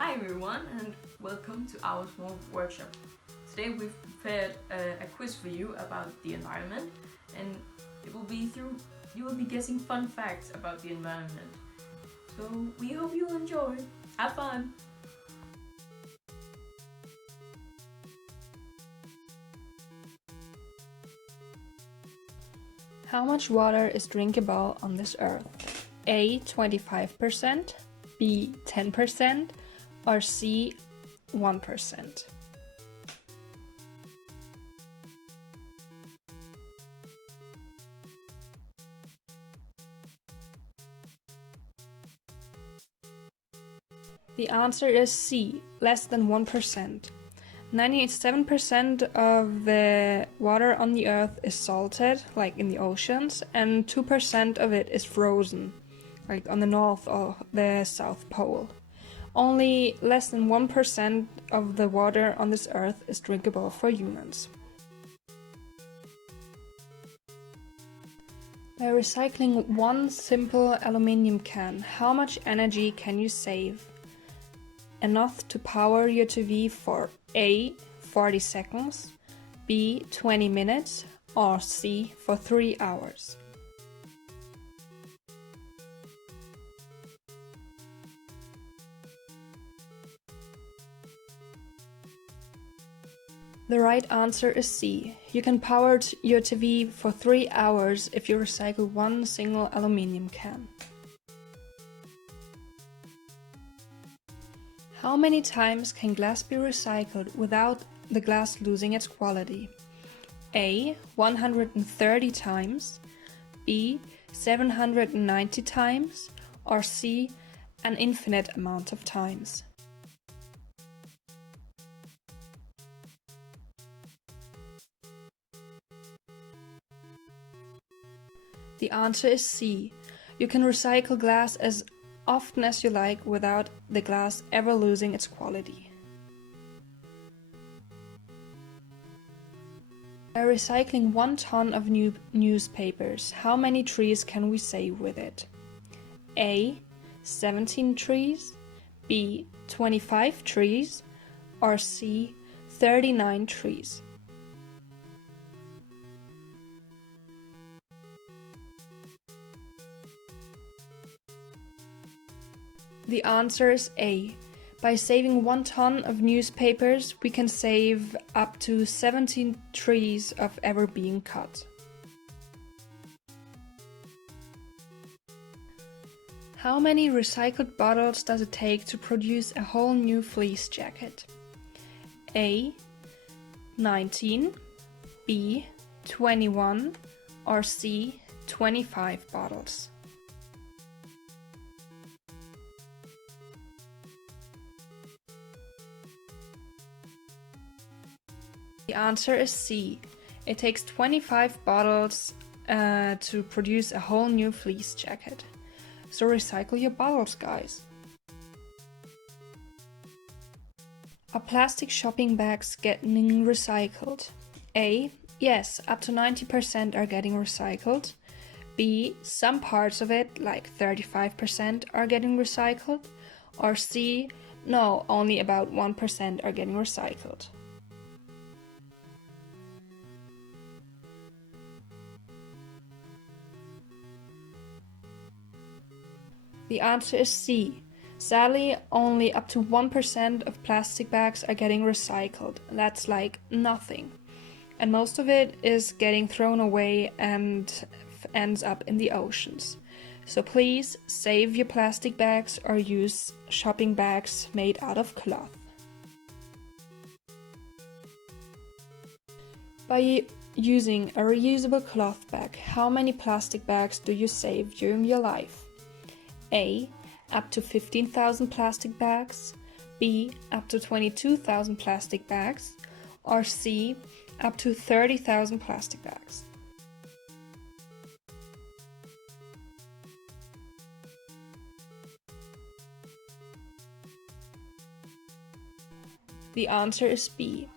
Hi everyone and welcome to our small workshop. Today we've prepared a quiz for you about the environment, and you will be guessing fun facts about the environment. So we hope you'll enjoy. Have fun! How much water is drinkable on this earth? A. 25%, B. 10%, or C. 1%? The answer is C. Less than 1%. 97% of the water on the earth is salted, like in the oceans, and 2% of it is frozen, like on the north or the south pole. Only less than 1% of the water on this earth is drinkable for humans. By recycling one simple aluminium can, how much energy can you save? Enough to power your TV for A. 40 seconds, B. 20 minutes, or C. for 3 hours. The right answer is C. You can power your TV for 3 hours if you recycle one single aluminium can. How many times can glass be recycled without the glass losing its quality? A. 130 times, B. 790 times, or C. an infinite amount of times. The answer is C. You can recycle glass as often as you like without the glass ever losing its quality. By recycling 1 ton of new newspapers, how many trees can we save with it? A. 17 trees, B. 25 trees, or C. 39 trees. The answer is A. By saving 1 ton of newspapers, we can save up to 17 trees of ever being cut. How many recycled bottles does it take to produce a whole new fleece jacket? A. 19, B. 21, or C. 25 bottles. The answer is C. It takes 25 bottles to produce a whole new fleece jacket. So recycle your bottles, guys. Are plastic shopping bags getting recycled? A. Yes, up to 90% are getting recycled. B. Some parts of it, like 35%, are getting recycled. Or C. No, only about 1% are getting recycled. The answer is C. Sadly, only up to 1% of plastic bags are getting recycled. That's like nothing. And most of it is getting thrown away and ends up in the oceans. So please save your plastic bags or use shopping bags made out of cloth. By using a reusable cloth bag, how many plastic bags do you save during your life? A. Up to 15,000 plastic bags, B. Up to 22,000 plastic bags, or C. Up to 30,000 plastic bags. The answer is B.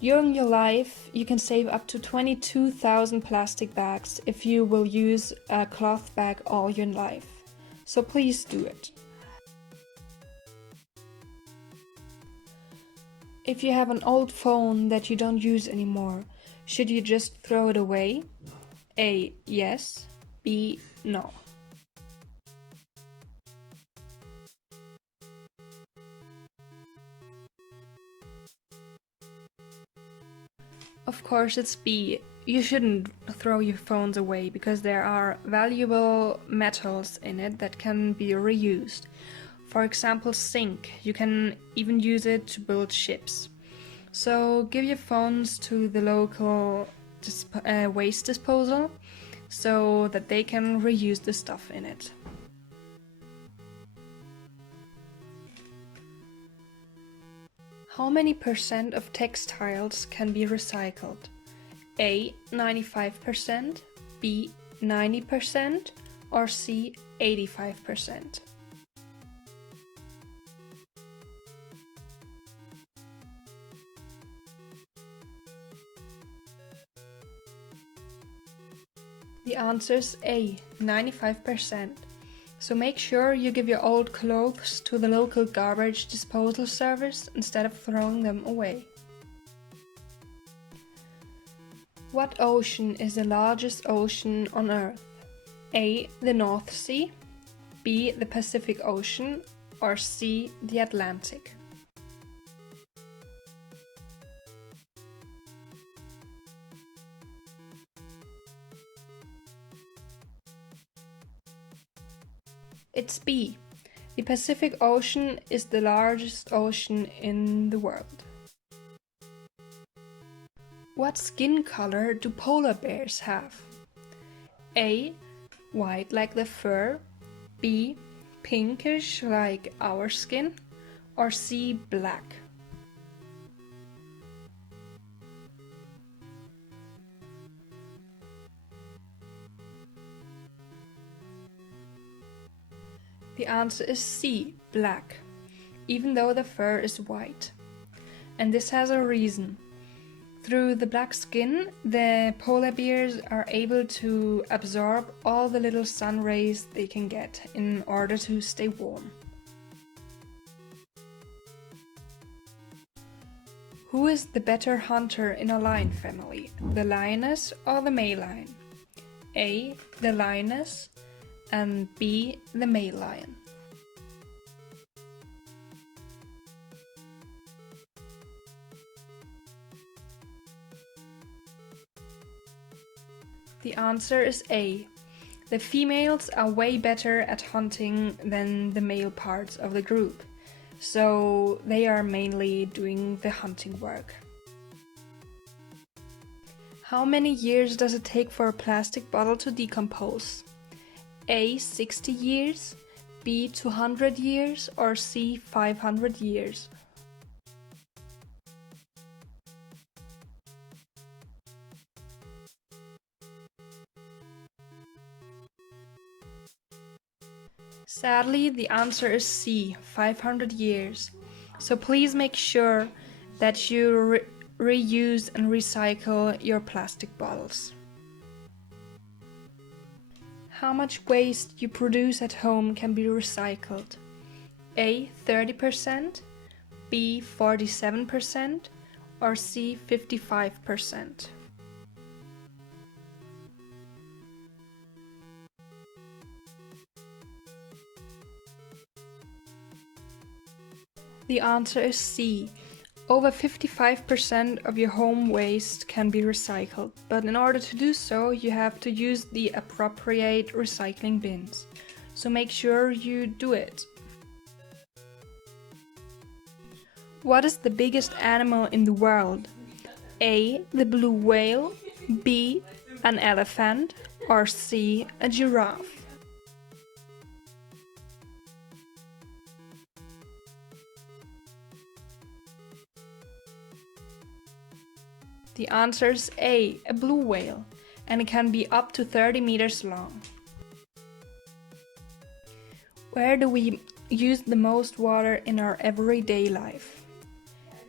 During your life, you can save up to 22,000 plastic bags if you will use a cloth bag all your life. So please do it. If you have an old phone that you don't use anymore, should you just throw it away? A. Yes. B. No. Of course, it's B. You shouldn't throw your phones away because there are valuable metals in it that can be reused. For example, zinc. You can even use it to build ships. So give your phones to the local waste disposal so that they can reuse the stuff in it. How many percent of textiles can be recycled? A. 95%, B. 90%, or C. 85%? The answer is A. 95%. So make sure you give your old clothes to the local garbage disposal service instead of throwing them away. What ocean is the largest ocean on Earth? A. The North Sea, B. The Pacific Ocean, or C. The Atlantic? It's B. The Pacific Ocean is the largest ocean in the world. What skin color do polar bears have? A. White like the fur, B. Pinkish like our skin, or C. Black? The answer is C. Black, even though the fur is white. And this has a reason. Through the black skin, the polar bears are able to absorb all the little sun rays they can get in order to stay warm. Who is the better hunter in a lion family, the lioness or the male lion? A. The lioness, and B. The male lion. The answer is A. The females are way better at hunting than the male parts of the group, so they are mainly doing the hunting work. How many years does it take for a plastic bottle to decompose? A. 60 years, B. 200 years, or C. 500 years? Sadly, the answer is C. 500 years. So please make sure that you reuse and recycle your plastic bottles. How much waste you produce at home can be recycled? A. 30%, B. 47%, or C. 55%? The answer is C. Over 55% of your home waste can be recycled, but in order to do so, you have to use the appropriate recycling bins. So make sure you do it. What is the biggest animal in the world? A. The blue whale, B. An elephant, or C. A giraffe? The answer is A. A blue whale, and it can be up to 30 meters long. Where do we use the most water in our everyday life?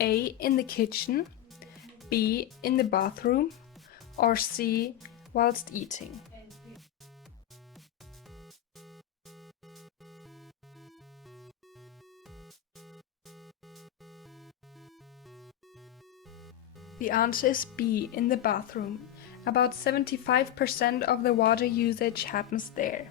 A. In the kitchen, B. In the bathroom, or C. Whilst eating? The answer is B, in the bathroom. About 75% of the water usage happens there.